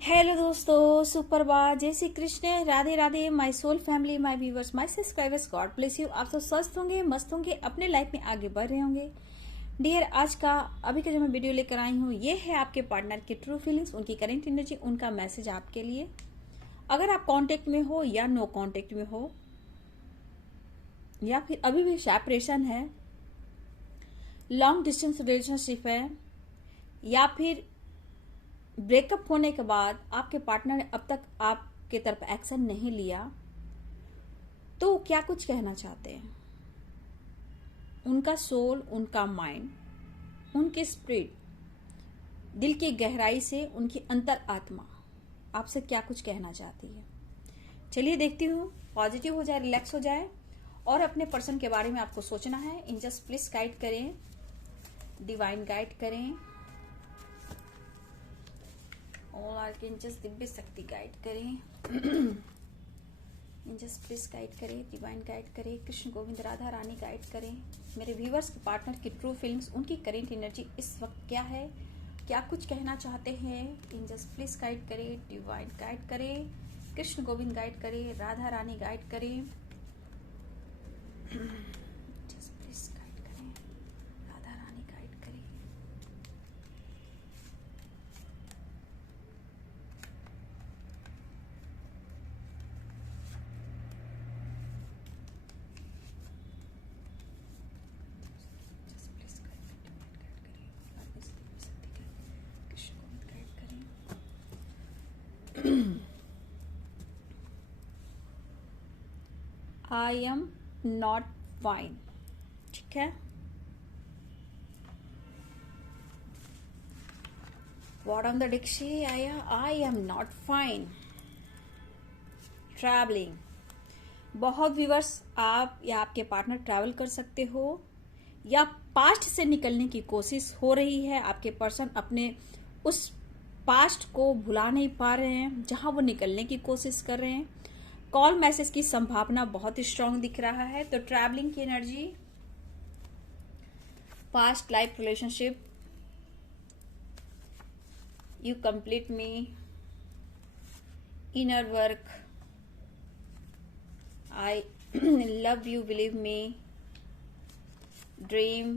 Hello दोस्तों, सुप्रभात, जय Shri Krishna, Radhe Radhe. My soul family, my viewers, my subscribers, God bless you. आप सब स्वस्थ होंगे, मस्त होंगे, अपने लाइफ में आगे बढ़ रहे होंगे। डियर, आज का अभी का जो मैं वीडियो लेकर आई हूँ, ये है आपके पार्टनर की ट्रू फीलिंग्स, उनकी करेंट एनर्जी, उनका मैसेज आपके लिए। अगर आप कांटेक्ट में हो या नो कांटेक्ट में हो, या फिर अभी भी सेपरेशन है, लॉन्ग डिस्टेंस रिलेशनशिप है, या फिर ब्रेकअप होने के बाद आपके पार्टनर ने अब तक आपके तरफ एक्शन नहीं लिया, तो क्या कुछ कहना चाहते हैं। उनका सोल, उनका माइंड, उनकी स्पिरिट, दिल की गहराई से उनकी अंतर आत्मा आपसे क्या कुछ कहना चाहती है। चलिए देखती हूँ, पॉजिटिव हो जाए, रिलैक्स हो जाए, और अपने पर्सन के बारे में आपको सोचना है। एंजल्स प्लीज गाइड करें, डिवाइन गाइड करें, ऑल आर्कएंजल्स दिव्य शक्ति गाइड करें। एंजल्स प्लीज गाइड करें, डिवाइन गाइड करें, कृष्ण गोविंद राधा रानी गाइड करें। मेरे व्यूवर्स के पार्टनर की ट्रू फीलिंग्स, उनकी करेंट एनर्जी इस वक्त क्या है, क्या कुछ कहना चाहते हैं। एंजल्स प्लीज गाइड करें, डिवाइन गाइड करें, कृष्ण गोविंद गाइड करें, राधा रानी गाइड करें। एंजल्स प्लीज गाइड करें, राधा रानी गाइड करें। आई एम नॉट फाइन, ठीक है। What on the dictionary? I am not fine. Travelling, बहुत व्यूवर्स, आप या आपके पार्टनर ट्रैवल कर सकते हो, या पास्ट से निकलने की कोशिश हो रही है। आपके पर्सन अपने उस पास्ट को भुला नहीं पा रहे हैं जहां वो निकलने की कोशिश कर रहे हैं। कॉल मैसेज की संभावना बहुत ही स्ट्रांग दिख रहा है। तो ट्रैवलिंग की energy, past life relationship, you complete me, inner work, I love you, believe me, dream।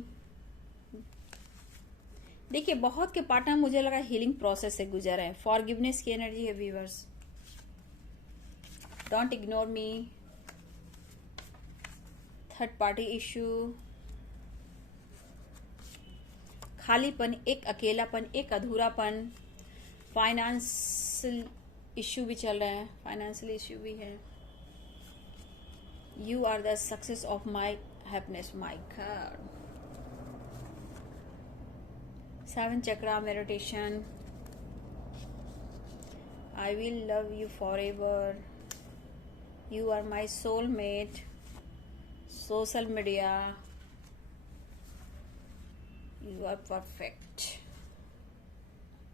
देखिए, बहुत के पार्टनर मुझे लगा हीलिंग प्रोसेस से गुजर रहे हैं। फॉरगिवनेस की एनर्जी है viewers, don't ignore me, third party issue, खालीपन, एक अकेलापन, एक अधूरापन, फाइनेंशियल इश्यू भी चल रहे हैं, फाइनेंशियल इश्यू भी है। You are the success of my happiness, my God. 7 chakra meditation, I will love you for ever, you are my soulmate, social media, you are perfect,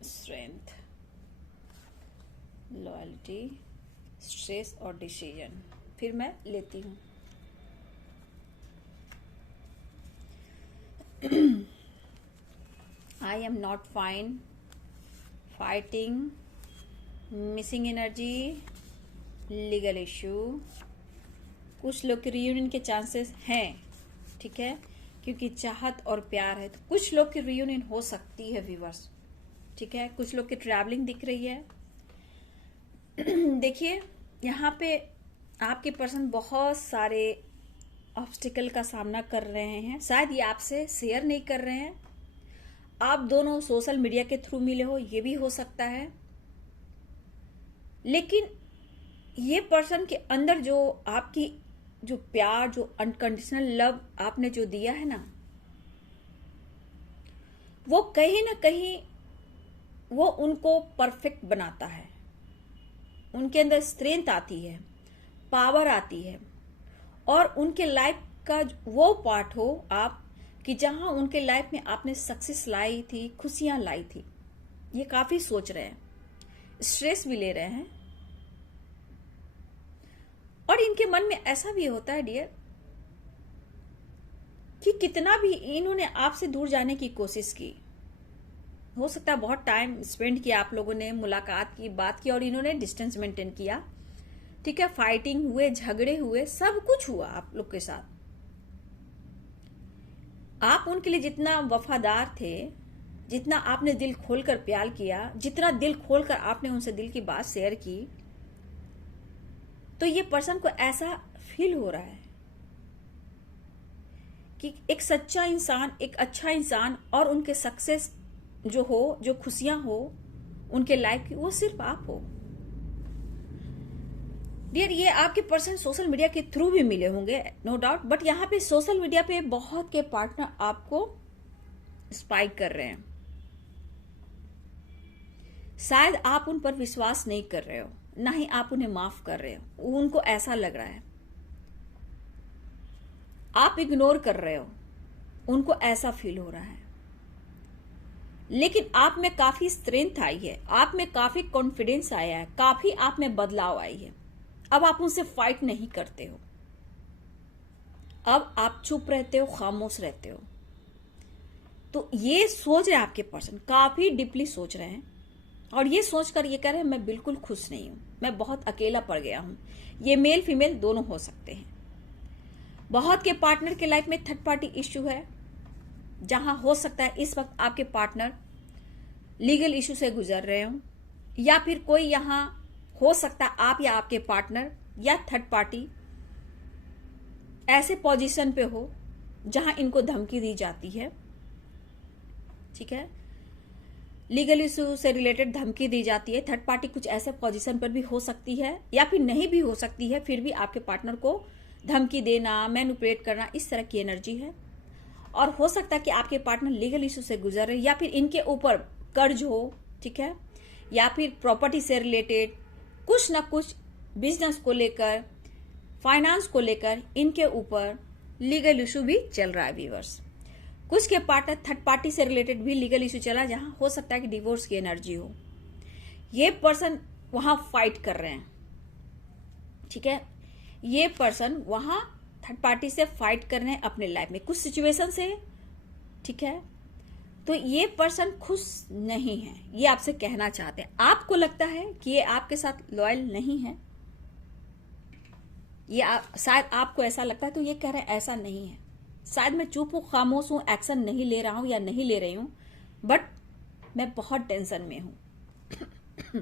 strength, loyalty, stress और decision. फिर मैं लेती हूँ। I am not fine, fighting, missing energy, legal issue. कुछ लोग के reunion के chances हैं, ठीक है, क्योंकि चाहत और प्यार है। तो कुछ लोग की रियूनियन हो सकती है व्यूवर्स, ठीक है। कुछ लोग की ट्रैवलिंग दिख रही है। देखिए, यहाँ पे आपके पर्सन बहुत सारे ऑब्स्टिकल का सामना कर रहे हैं। शायद ये आपसे शेयर नहीं कर रहे हैं, आप दोनों सोशल मीडिया के थ्रू मिले हो, ये भी हो सकता है। लेकिन ये पर्सन के अंदर जो आपकी जो प्यार, जो अनकंडीशनल लव आपने जो दिया है ना, वो कहीं ना कहीं वो उनको परफेक्ट बनाता है। उनके अंदर स्ट्रेंथ आती है, पावर आती है, और उनके लाइफ का वो पार्ट हो आप कि जहां उनके लाइफ में आपने सक्सेस लाई थी, खुशियां लाई थी। ये काफी सोच रहे हैं, स्ट्रेस भी ले रहे हैं, और इनके मन में ऐसा भी होता है डियर कि कितना भी इन्होंने आपसे दूर जाने की कोशिश की, हो सकता है बहुत टाइम स्पेंड किया आप लोगों ने, मुलाकात की, बात की, और इन्होंने डिस्टेंस मेंटेन किया। ठीक है, फाइटिंग हुए, झगड़े हुए, सब कुछ हुआ आप लोग के साथ। आप उनके लिए जितना वफादार थे, जितना आपने दिल खोलकर प्यार किया, जितना दिल खोलकर आपने उनसे दिल की बात शेयर की, तो ये पर्सन को ऐसा फील हो रहा है कि एक सच्चा इंसान, एक अच्छा इंसान, और उनके सक्सेस जो हो, जो खुशियां हो उनके लाइफ की, वो सिर्फ आप हो। डियर, ये आपके पर्सन सोशल मीडिया के थ्रू भी मिले होंगे, नो डाउट, बट यहाँ पे सोशल मीडिया पे बहुत के पार्टनर आपको स्पाइक कर रहे हैं। शायद आप उन पर विश्वास नहीं कर रहे हो, ना ही आप उन्हें माफ कर रहे हो। उनको ऐसा लग रहा है आप इग्नोर कर रहे हो, उनको ऐसा फील हो रहा है। लेकिन आप में काफी स्ट्रेंथ आई है, आप में काफी कॉन्फिडेंस आया है, काफी आप में बदलाव आई है। अब आप उनसे फाइट नहीं करते हो, अब आप चुप रहते हो, खामोश रहते हो। तो ये सोच रहे हैं आपके पर्सन, काफी डीपली सोच रहे हैं, और ये सोचकर ये कह रहे हैं मैं बिल्कुल खुश नहीं हूं, मैं बहुत अकेला पड़ गया हूं। ये मेल फीमेल दोनों हो सकते हैं। बहुत के पार्टनर के लाइफ में थर्ड पार्टी इश्यू है, जहां हो सकता है इस वक्त आपके पार्टनर लीगल इश्यू से गुजर रहे हो, या फिर कोई यहां हो सकता है आप या आपके पार्टनर या थर्ड पार्टी ऐसे पोजीशन पे हो जहां इनको धमकी दी जाती है। ठीक है, लीगल इश्यू से रिलेटेड धमकी दी जाती है। थर्ड पार्टी कुछ ऐसे पोजीशन पर भी हो सकती है, या फिर नहीं भी हो सकती है, फिर भी आपके पार्टनर को धमकी देना, मैनिपुलेट करना, इस तरह की एनर्जी है। और हो सकता है कि आपके पार्टनर लीगल इश्यू से गुजर रहे, या फिर इनके ऊपर कर्ज हो, ठीक है, या फिर प्रॉपर्टी से रिलेटेड कुछ ना कुछ बिजनेस को लेकर, फाइनेंस को लेकर इनके ऊपर लीगल इश्यू भी चल रहा है व्यूअर्स। कुछ के पार्टनर थर्ड पार्टी से रिलेटेड भी लीगल इश्यू चला, जहां हो सकता है कि डिवोर्स की एनर्जी हो। ये पर्सन वहां फाइट कर रहे हैं। ठीक है, ये पर्सन वहां थर्ड पार्टी से फाइट कर रहे हैं अपने लाइफ में कुछ सिचुएशन से। ठीक है, तो ये पर्सन खुश नहीं है, ये आपसे कहना चाहते हैं। आपको लगता है कि ये आपके साथ लॉयल नहीं है, ये शायद आपको ऐसा लगता है, तो ये कह रहे हैं ऐसा नहीं है। शायद मैं चुप हूं, खामोश हूं, एक्शन नहीं ले रहा हूं या नहीं ले रही हूं, बट मैं बहुत टेंशन में हूं।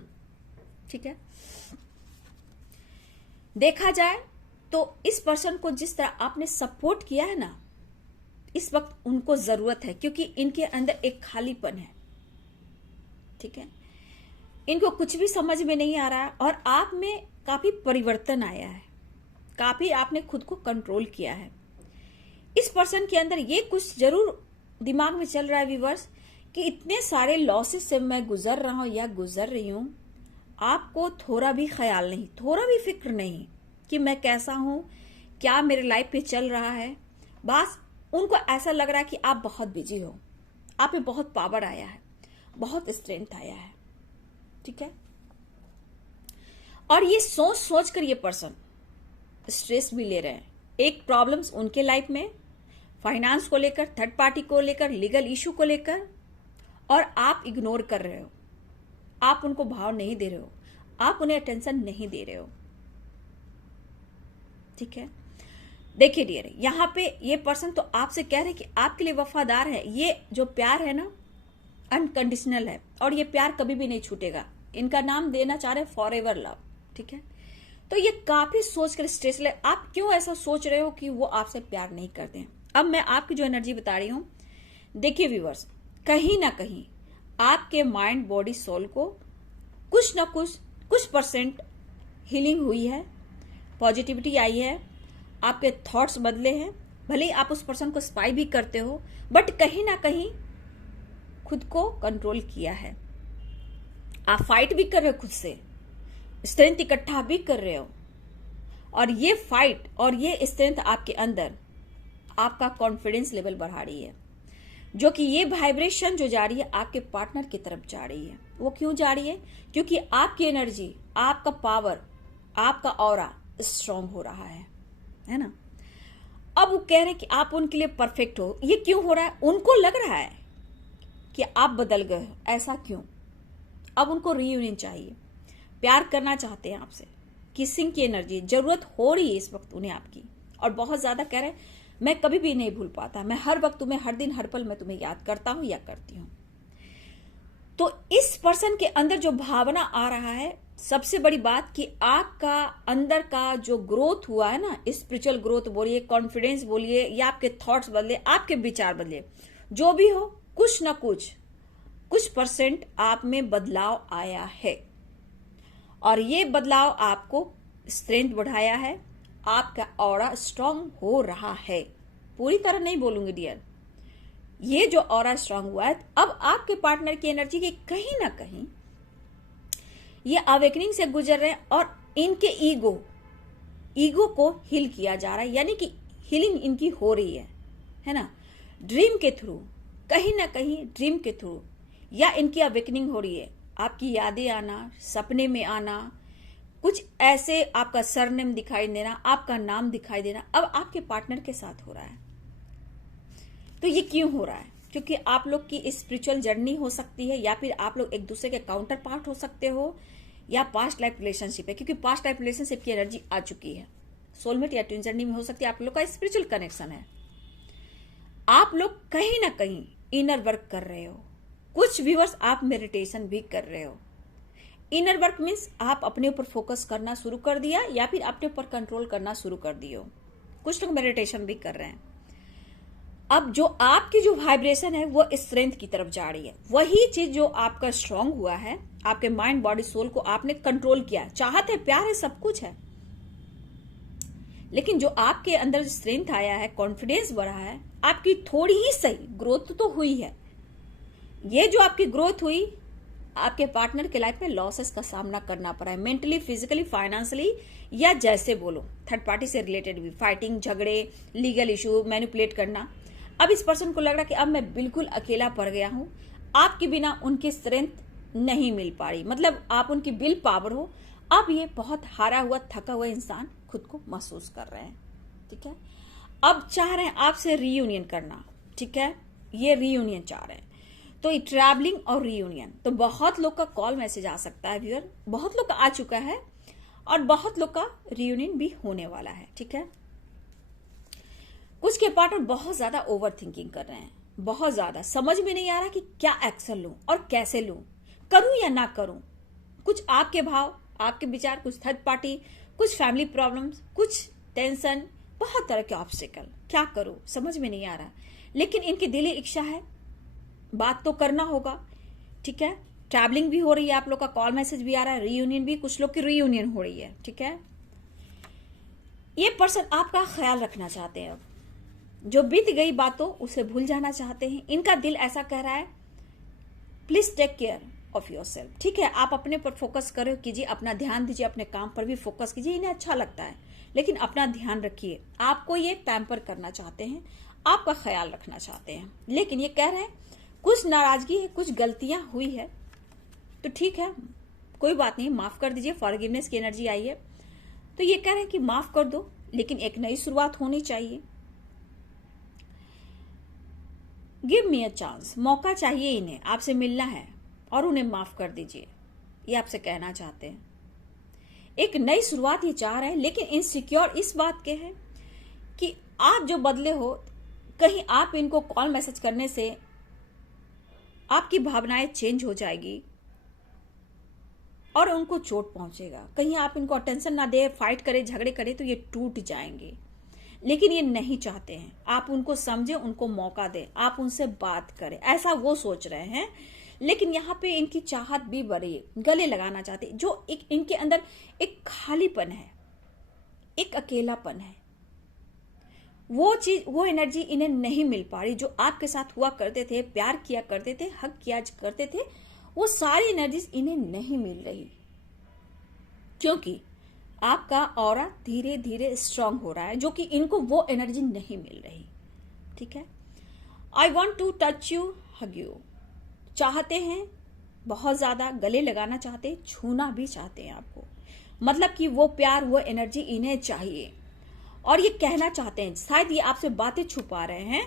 ठीक है, देखा जाए तो इस पर्सन को जिस तरह आपने सपोर्ट किया है ना, इस वक्त उनको जरूरत है, क्योंकि इनके अंदर एक खालीपन है। ठीक है, इनको कुछ भी समझ में नहीं आ रहा है, और आप में काफी परिवर्तन आया है, काफी आपने खुद को कंट्रोल किया है। इस पर्सन के अंदर ये कुछ जरूर दिमाग में चल रहा है व्यूअर्स, कि इतने सारे लॉसेस से मैं गुजर रहा हूं या गुजर रही हूं, आपको थोड़ा भी ख्याल नहीं, थोड़ा भी फिक्र नहीं कि मैं कैसा हूं, क्या मेरे लाइफ पे चल रहा है। बस उनको ऐसा लग रहा है कि आप बहुत बिजी हो, आप में बहुत पावर आया है, बहुत स्ट्रेंथ आया है। ठीक है, और ये सोच सोच कर ये पर्सन स्ट्रेस भी ले रहे हैं। एक प्रॉब्लम्स उनके लाइफ में, फाइनेंस को लेकर, थर्ड पार्टी को लेकर, लीगल इशू को लेकर, और आप इग्नोर कर रहे हो, आप उनको भाव नहीं दे रहे हो, आप उन्हें अटेंशन नहीं दे रहे हो। ठीक है, देखिए डियर, यहां पे ये पर्सन तो आपसे कह रहे हैं कि आपके लिए वफादार है। ये जो प्यार है ना, अनकंडीशनल है, और ये प्यार कभी भी नहीं छूटेगा। इनका नाम देना चाह रहे फॉर एवर लव। ठीक है, तो ये काफी सोचकर स्ट्रेस ले। आप क्यों ऐसा सोच रहे हो कि वो आपसे प्यार नहीं करते हैं? अब मैं आपकी जो एनर्जी बता रही हूं, देखिए व्यूअर्स, कहीं ना कहीं आपके माइंड, बॉडी, सोल को कुछ ना कुछ परसेंट हीलिंग हुई है, पॉजिटिविटी आई है, आपके थॉट्स बदले हैं। भले ही आप उस पर्सन को स्पाई भी करते हो, बट कहीं ना कहीं खुद को कंट्रोल किया है। आप फाइट भी कर रहे हो खुद से, स्ट्रेंथ इकट्ठा भी कर रहे हो, और ये फाइट और ये स्ट्रेंथ आपके अंदर आपका कॉन्फिडेंस लेवल बढ़ा रही है, जो कि ये वाइब्रेशन जो जा रही है आपके पार्टनर की तरफ जा रही है। वो क्यों जा रही है? क्योंकि आपकी एनर्जी, आपका पावर, आपका ऑरा स्ट्रांग हो रहा है ना। अब वो कह रहे हैं कि आप उनके लिए परफेक्ट हो। ये क्यों हो रहा है? उनको लग रहा है कि आप बदल गए हो, ऐसा क्यों। अब उनको रीयूनियन चाहिए, प्यार करना चाहते हैं आपसे, किसिंग की एनर्जी जरूरत हो रही है इस वक्त उन्हें आपकी, और बहुत ज्यादा कह रहे हैं मैं कभी भी नहीं भूल पाता, मैं हर वक्त तुम्हें, हर दिन हर पल मैं तुम्हें याद करता हूं या करती हूं। तो इस पर्सन के अंदर जो भावना आ रहा है, सबसे बड़ी बात कि आपका अंदर का जो ग्रोथ हुआ है ना, स्पिरिचुअल ग्रोथ बोलिए, कॉन्फिडेंस बोलिए, या आपके थॉट्स बदले, आपके विचार बदले, जो भी हो, कुछ ना कुछ परसेंट आप में बदलाव आया है, और ये बदलाव आपको स्ट्रेंथ बढ़ाया है, आपका ऑरा स्ट्रांग हो रहा है। पूरी तरह नहीं बोलूंगी डियर, ये जो ऑरा स्ट्रांग हुआ है, अब आपके पार्टनर की एनर्जी की कहीं ना कहीं ये अवेकनिंग से गुजर रहे हैं, और इनके ईगो को हील किया जा रहा है, यानी कि हीलिंग इनकी हो रही है ना, ड्रीम के थ्रू, कहीं ना कहीं ड्रीम के थ्रू, या इनकी अवेकनिंग हो रही है, आपकी यादें आना, सपने में आना, कुछ ऐसे आपका सरनेम दिखाई देना, आपका नाम दिखाई देना, अब आपके पार्टनर के साथ हो रहा है। तो ये क्यों हो रहा है? क्योंकि आप लोग की स्पिरिचुअल जर्नी हो सकती है, या फिर आप लोग एक दूसरे के काउंटर पार्ट हो सकते हो, या पास्ट लाइफ रिलेशनशिप है, क्योंकि पास्ट लाइफ रिलेशनशिप की एनर्जी आ चुकी है, सोलमेट या ट्विन जर्नी में हो सकती है, आप लोग का स्पिरिचुअल कनेक्शन है। आप लोग कहीं ना कहीं इनर वर्क कर रहे हो, कुछ व्यूअर्स आप मेडिटेशन भी कर रहे हो। इनर वर्क मीन्स आप अपने ऊपर फोकस करना शुरू कर दिया, या फिर अपने ऊपर कंट्रोल करना शुरू कर दियो। कुछ लोग मेडिटेशन भी कर रहे हैं। अब जो आपकी जो वाइब्रेशन है वो स्ट्रेंथ की तरफ जा रही है, वही चीज जो आपका स्ट्रांग हुआ है, आपके माइंड बॉडी सोल को आपने कंट्रोल किया, चाहत है, प्यार है, सब कुछ है, लेकिन जो आपके अंदर स्ट्रेंथ आया है, कॉन्फिडेंस बढ़ा है, आपकी थोड़ी ही सही ग्रोथ तो हुई है। ये जो आपकी ग्रोथ हुई, आपके पार्टनर के लाइफ में लॉसेस का सामना करना पड़ा है, मेंटली, फिजिकली, फाइनेंशियली, या जैसे बोलो थर्ड पार्टी से रिलेटेड भी, फाइटिंग, झगड़े, लीगल इशू, मैनिपुलेट करना। अब इस पर्सन को लग रहा है कि अब मैं बिल्कुल अकेला पड़ गया हूं, आपके बिना उनकी स्ट्रेंथ नहीं मिल पा रही, मतलब आप उनकी विल पावर हो। अब ये बहुत हारा हुआ, थका हुआ इंसान खुद को महसूस कर रहे हैं, ठीक है। अब चाह रहे हैं आपसे रीयूनियन करना, ठीक है, ये रीयूनियन चाह रहे हैं। तो ट्रैवलिंग और रीयूनियन, तो बहुत लोग का कॉल मैसेज आ सकता है व्यूअर, बहुत लोग का आ चुका है, और बहुत लोग का रीयूनियन भी होने वाला है, ठीक है। कुछ के पार्टनर बहुत ज्यादा ओवर थिंकिंग कर रहे हैं, बहुत ज्यादा समझ में नहीं आ रहा कि क्या एक्शन लूं और कैसे लूं, करूं या ना करूं। कुछ आपके भाव, आपके विचार, कुछ थर्ड पार्टी, कुछ फैमिली प्रॉब्लम्स, कुछ टेंशन, बहुत तरह के ऑब्स्टिकल, क्या करूं समझ में नहीं आ रहा, लेकिन इनकी दिली इच्छा है, बात तो करना होगा, ठीक है। ट्रैवलिंग भी हो रही है, आप लोग का कॉल मैसेज भी आ रहा है, रीयूनियन भी, कुछ लोग की रीयूनियन हो रही है, ठीक है। ये पर्सन आपका ख्याल रखना चाहते हैं, अब जो बीत गई बातों उसे भूल जाना चाहते हैं। इनका दिल ऐसा कह रहा है please take care of your self, ठीक है, आप अपने पर फोकस करो, कीजिए, अपना ध्यान दीजिए, अपने काम पर भी फोकस कीजिए। इन्हें अच्छा लगता है, लेकिन अपना ध्यान रखिए। आपको ये पैम्पर करना चाहते हैं, आपका ख्याल रखना चाहते हैं, लेकिन ये कह रहे हैं कुछ नाराजगी है, कुछ गलतियां हुई है, तो ठीक है, कोई बात नहीं, माफ कर दीजिए, फॉरगिवनेस की एनर्जी आई है। तो ये कह रहे हैं कि माफ कर दो, लेकिन एक नई शुरुआत होनी चाहिए। गिव मी अ चांस, मौका चाहिए इन्हें, आपसे मिलना है और उन्हें माफ कर दीजिए, ये आपसे कहना चाहते हैं। एक नई शुरुआत ये चाह रहे हैं, लेकिन इनसिक्योर इस बात के हैं कि आप जो बदले हो, कहीं आप इनको कॉल मैसेज करने से आपकी भावनाएं चेंज हो जाएगी और उनको चोट पहुंचेगा। कहीं आप इनको अटेंशन ना दे, फाइट करे, झगड़े करे, तो ये टूट जाएंगे, लेकिन ये नहीं चाहते हैं। आप उनको समझे, उनको मौका दें, आप उनसे बात करें, ऐसा वो सोच रहे हैं। लेकिन यहाँ पे इनकी चाहत भी बढ़ी, गले लगाना चाहते, जो एक इनके अंदर एक खालीपन है, एक अकेलापन है, वो चीज, वो एनर्जी इन्हें नहीं मिल पा रही। जो आपके साथ हुआ करते थे, प्यार किया करते थे, हक किया करते थे, वो सारी एनर्जीज इन्हें नहीं मिल रही, क्योंकि आपका ऑरा धीरे धीरे स्ट्रांग हो रहा है, जो कि इनको वो एनर्जी नहीं मिल रही, ठीक है। I want to touch you, hug you चाहते हैं, बहुत ज्यादा गले लगाना चाहते, छूना भी चाहते हैं आपको, मतलब कि वो प्यार, वो एनर्जी इन्हें चाहिए, और ये कहना चाहते हैं। शायद ये आपसे बातें छुपा रहे हैं,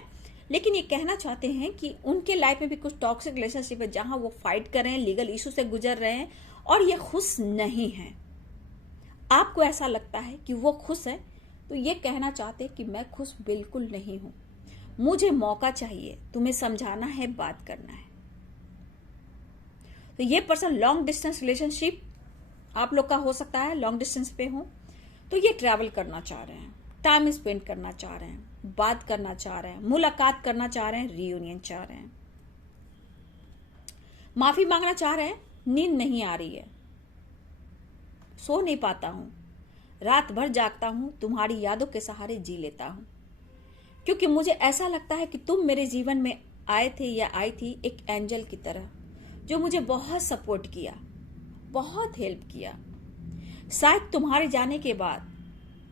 लेकिन ये कहना चाहते हैं कि उनके लाइफ में भी कुछ टॉक्सिक रिलेशनशिप है जहां वो फाइट कर रहे हैं, लीगल इशू से गुजर रहे हैं और ये खुश नहीं है। आपको ऐसा लगता है कि वो खुश है, तो ये कहना चाहते हैं कि मैं खुश बिल्कुल नहीं हूं, मुझे मौका चाहिए, तुम्हें समझाना है, बात करना है। तो ये पर्सन लॉन्ग डिस्टेंस रिलेशनशिप आप लोग का हो सकता है, लॉन्ग डिस्टेंस पे हो, तो ये ट्रैवल करना चाह रहे हैं, टाइम स्पेंड करना चाह रहे हैं, बात करना चाह रहे हैं, मुलाकात करना चाह रहे हैं, रियूनियन चाह रहे हैं, माफी मांगना चाह रहे हैं, नींद नहीं आ रही है, सो नहीं पाता हूं, रात भर जागता हूं, तुम्हारी यादों के सहारे जी लेता हूं, क्योंकि मुझे ऐसा लगता है कि तुम मेरे जीवन में आए थे या आई थी एक एंजल की तरह, जो मुझे बहुत सपोर्ट किया, बहुत हेल्प किया। शायद तुम्हारे जाने के बाद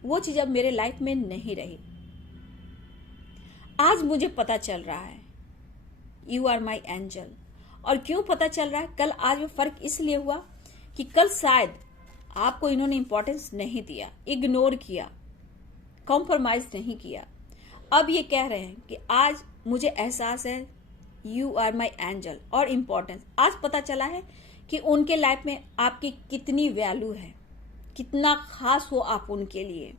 वो चीज अब मेरे लाइफ में नहीं रही। आज मुझे पता चल रहा है यू आर माई एंजल। और क्यों पता चल रहा है? कल आज में फर्क इसलिए हुआ कि कल शायद आपको इन्होंने इंपॉर्टेंस नहीं दिया, इग्नोर किया, कॉम्प्रोमाइज नहीं किया। अब ये कह रहे हैं कि आज मुझे एहसास है यू आर माई एंजल और इम्पोर्टेंस। आज पता चला है कि उनके लाइफ में आपकी कितनी वैल्यू है, कितना खास हो आप उनके लिए।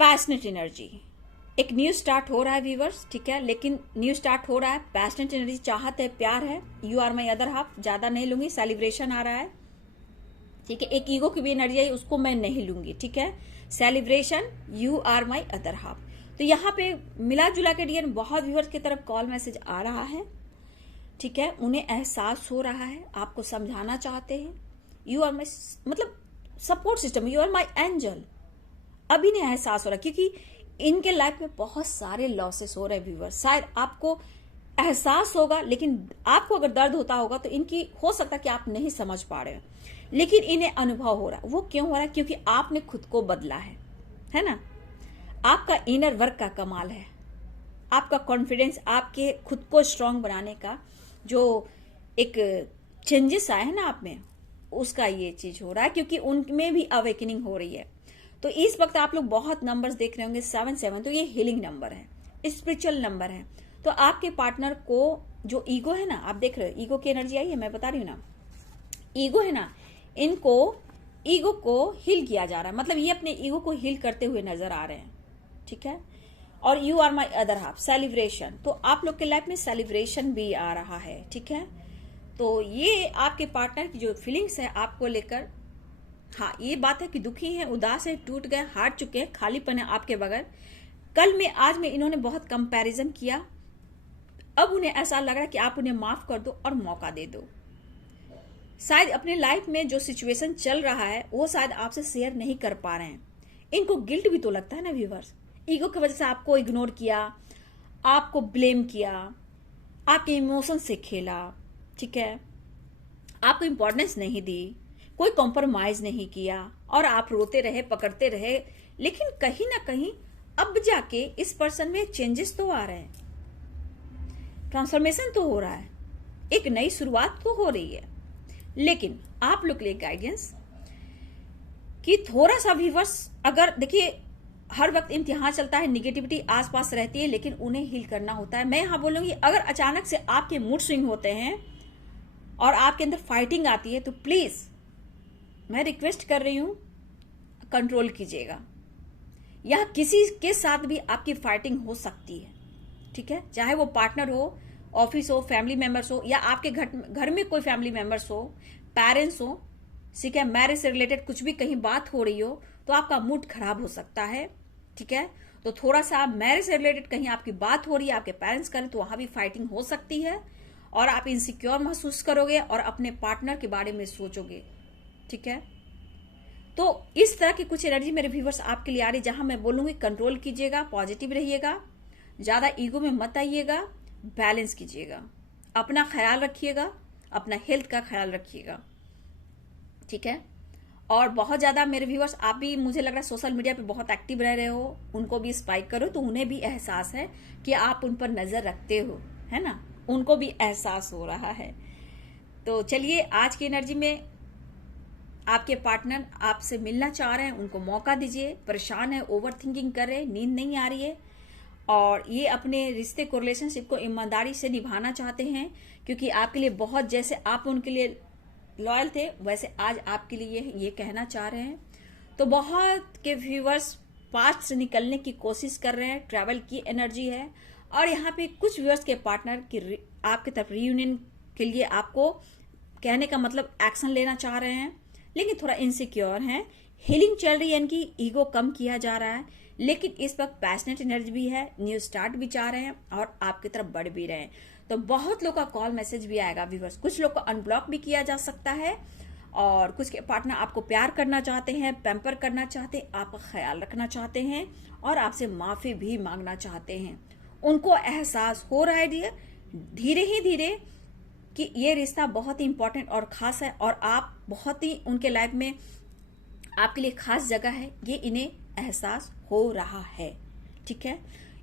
पैशनेट एनर्जी, एक न्यू स्टार्ट हो रहा है व्यूअर्स, ठीक है, लेकिन न्यू स्टार्ट हो रहा है, पैशनेट एनर्जी, चाहत है, प्यार है। You are my other half ज्यादा नहीं लूंगी, सेलिब्रेशन आ रहा है, ठीक है। एक ईगो की भी एनर्जी है, उसको मैं नहीं लूंगी, ठीक है। Celebration, you are my other half. तो यहाँ पे मिला जुला के डियर बहुत व्यूअर्स की तरफ कॉल मैसेज आ रहा है, ठीक है। उन्हें एहसास हो रहा है, आपको समझाना चाहते हैं, यू आर माई मतलब support system, you are my angel. अभी नहीं एहसास हो रहा, क्योंकि इनके लाइफ में बहुत सारे लॉसेस हो रहे हैं व्यूअर्स। शायद आपको एहसास होगा, लेकिन आपको अगर दर्द होता होगा तो इनकी हो सकता है कि आप नहीं समझ पा रहे हो, लेकिन इन्हें अनुभव हो रहा है। वो क्यों हो रहा है? क्योंकि आपने खुद को बदला है ना। आपका इनर वर्क का कमाल है, आपका कॉन्फिडेंस, आपके खुद को स्ट्रांग बनाने का जो एक चेंजेस आए हैं ना आप में, उसका ये चीज हो रहा है, क्योंकि उनमें भी अवेकनिंग हो रही है। तो इस वक्त आप लोग बहुत नंबर्स देख रहे होंगे, 7 तो ये हीलिंग नंबर है, स्पिरिचुअल नंबर है। तो आपके पार्टनर को जो ईगो है ना, आप देख रहे हो ईगो की एनर्जी आई है, मैं बता रही हूँ ना, ईगो है ना, इनको ईगो को हील किया जा रहा है, मतलब ये अपने ईगो को हील करते हुए नजर आ रहे हैं, ठीक है। और you are my other half, celebration, तो आप लोग के लाइफ में सेलिब्रेशन भी आ रहा है, ठीक है। तो ये आपके पार्टनर की जो फीलिंग्स है आपको लेकर, हाँ ये बात है कि दुखी है, उदास है, टूट गए, हार चुके हैं, खालीपन है आपके बगैर। कल में आज में इन्होंने बहुत कंपैरिजन किया, अब उन्हें ऐसा लग रहा है कि आप उन्हें माफ कर दो और मौका दे दो। शायद अपने लाइफ में जो सिचुएशन चल रहा है वो शायद आपसे शेयर नहीं कर पा रहे हैं। इनको गिल्ट भी तो लगता है ना व्यूवर्स, ईगो की वजह से आपको इग्नोर किया, आपको ब्लेम किया, आपके इमोशन से खेला, ठीक है, आपको इंपॉर्टेंस नहीं दी, कोई कॉम्प्रोमाइज नहीं किया और आप रोते रहे, पकड़ते रहे। लेकिन कहीं ना कहीं अब जाके इस पर्सन में चेंजेस तो आ रहे हैं, ट्रांसफॉर्मेशन तो हो रहा है, एक नई शुरुआत तो हो रही है। लेकिन आप लोग के लिए गाइडेंस कि थोड़ा सा व्यूअर्स, अगर देखिए हर वक्त इम्तिहान चलता है, निगेटिविटी आसपास रहती है, लेकिन उन्हें हील करना होता है। मैं यहां बोलूंगी, अगर अचानक से आपके मूड स्विंग होते हैं और आपके अंदर फाइटिंग आती है, तो प्लीज मैं रिक्वेस्ट कर रही हूं, कंट्रोल कीजिएगा। यह किसी के साथ भी आपकी फाइटिंग हो सकती है, ठीक है, चाहे वो पार्टनर हो, ऑफिस हो, फैमिली मेंबर्स हो, या आपके घर में कोई फैमिली मेंबर्स हो, पेरेंट्स हो, ठीक है, मैरिज से रिलेटेड कुछ भी कहीं बात हो रही हो तो आपका मूड खराब हो सकता है, ठीक है। तो थोड़ा सा मैरिज से रिलेटेड कहीं आपकी बात हो रही है, आपके पेरेंट्स करें, तो वहां भी फाइटिंग हो सकती है और आप इनसिक्योर महसूस करोगे और अपने पार्टनर के बारे में सोचोगे, ठीक है। तो इस तरह की कुछ एनर्जी मेरे व्यूवर्स आपके लिए आ रही, जहां मैं बोलूंगी कंट्रोल कीजिएगा, पॉजिटिव रहिएगा, ज्यादा ईगो में मत आइएगा, बैलेंस कीजिएगा, अपना ख्याल रखिएगा, अपना हेल्थ का ख्याल रखिएगा, ठीक है। और बहुत ज्यादा मेरे व्यूअर्स, आप भी मुझे लग रहा है सोशल मीडिया पे बहुत एक्टिव रह रहे हो, उनको भी स्पाइक करो, तो उन्हें भी एहसास है कि आप उन पर नजर रखते हो, है ना, उनको भी एहसास हो रहा है। तो चलिए, आज की एनर्जी में आपके पार्टनर आपसे मिलना चाह रहे हैं, उनको मौका दीजिए। परेशान है, ओवर थिंकिंग कर रहे हैं, नींद नहीं आ रही है, और ये अपने रिश्ते को, रिलेशनशिप को ईमानदारी से निभाना चाहते हैं, क्योंकि आपके लिए बहुत, जैसे आप उनके लिए लॉयल थे वैसे आज आपके लिए ये कहना चाह रहे हैं। तो बहुत के व्यूअर्स पास्ट से निकलने की कोशिश कर रहे हैं, ट्रैवल की एनर्जी है। और यहाँ पे कुछ व्यूअर्स के पार्टनर की आपकी तरफ रियूनियन के लिए आपको कहने का मतलब एक्शन लेना चाह रहे हैं, लेकिन थोड़ा इनसिक्योर हैं। हीलिंग चल रही है, इनकी ईगो कम किया जा रहा है, लेकिन इस वक्त पैशनेट एनर्जी भी है, न्यू स्टार्ट भी चाह रहे हैं और आपकी तरफ बढ़ भी रहे हैं। तो बहुत लोग का कॉल मैसेज भी आएगा व्यूअर्स। कुछ लोग को अनब्लॉक भी किया जा सकता है और कुछ के पार्टनर आपको प्यार करना चाहते हैं, पैम्पर करना चाहते हैं, आपका ख्याल रखना चाहते हैं और आपसे माफी भी मांगना चाहते हैं। उनको एहसास हो रहा है धीरे ही धीरे कि ये रिश्ता बहुत ही इंपॉर्टेंट और खास है और आप बहुत ही उनके लाइफ में आपके लिए खास जगह है, ये इन्हें एहसास हो रहा है। ठीक है,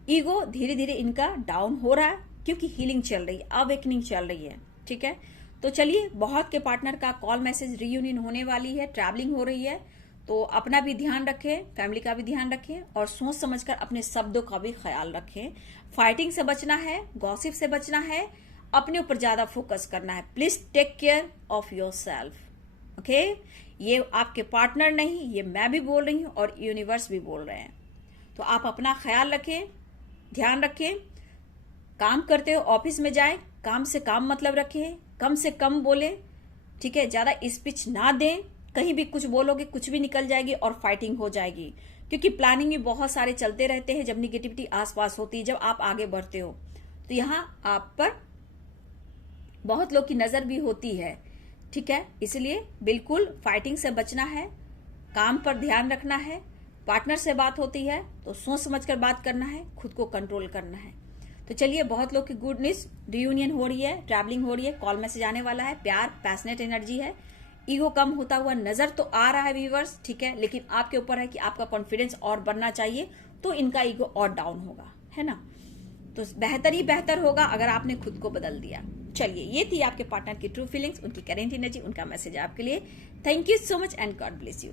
ईगो धीरे धीरे इनका डाउन हो रहा है क्योंकि हीलिंग चल रही है, अवेकनिंग चल रही है। ठीक है, तो चलिए, बहुत के पार्टनर का कॉल मैसेज रियूनियन होने वाली है, ट्रैवलिंग हो रही है। तो अपना भी ध्यान रखें, फैमिली का भी ध्यान रखें और सोच समझकर अपने शब्दों का भी ख्याल रखें। फाइटिंग से बचना है, गॉसिप से बचना है, अपने ऊपर ज्यादा फोकस करना है। Please take care of your self. Okay, ये आपके पार्टनर नहीं, ये मैं भी बोल रही हूं और यूनिवर्स भी बोल रहे हैं। तो आप अपना ख्याल रखें, ध्यान रखें। काम करते हो ऑफिस में जाएं, काम से काम मतलब रखें, कम से कम बोले। ठीक है, ज्यादा स्पीच ना दें, कहीं भी कुछ बोलोगे कुछ भी निकल जाएगी और फाइटिंग हो जाएगी, क्योंकि प्लानिंग भी बहुत सारे चलते रहते हैं जब निगेटिविटी आसपास होती है, जब आप आगे बढ़ते हो। तो यहाँ आप पर बहुत लोग की नजर भी होती है। ठीक है, इसलिए बिल्कुल फाइटिंग से बचना है, काम पर ध्यान रखना है। पार्टनर से बात होती है तो सोच समझकर बात करना है, खुद को कंट्रोल करना है। तो चलिए, बहुत लोग की गुड न्यूज, रियूनियन हो रही है, ट्रैवलिंग हो रही है, कॉल मैसेज आने वाला है, प्यार, पैशनेट एनर्जी है। ईगो कम होता हुआ नजर तो आ रहा है व्यूअर्स। ठीक है, लेकिन आपके ऊपर है कि आपका कॉन्फिडेंस और बढ़ना चाहिए, तो इनका ईगो और डाउन होगा, है ना। तो बेहतर ही बेहतर होगा अगर आपने खुद को बदल दिया। चलिए, ये थी आपके पार्टनर की ट्रू फीलिंग्स, उनकी करेंट एनर्जी, उनका मैसेज आपके लिए। Thank you so much and God bless you.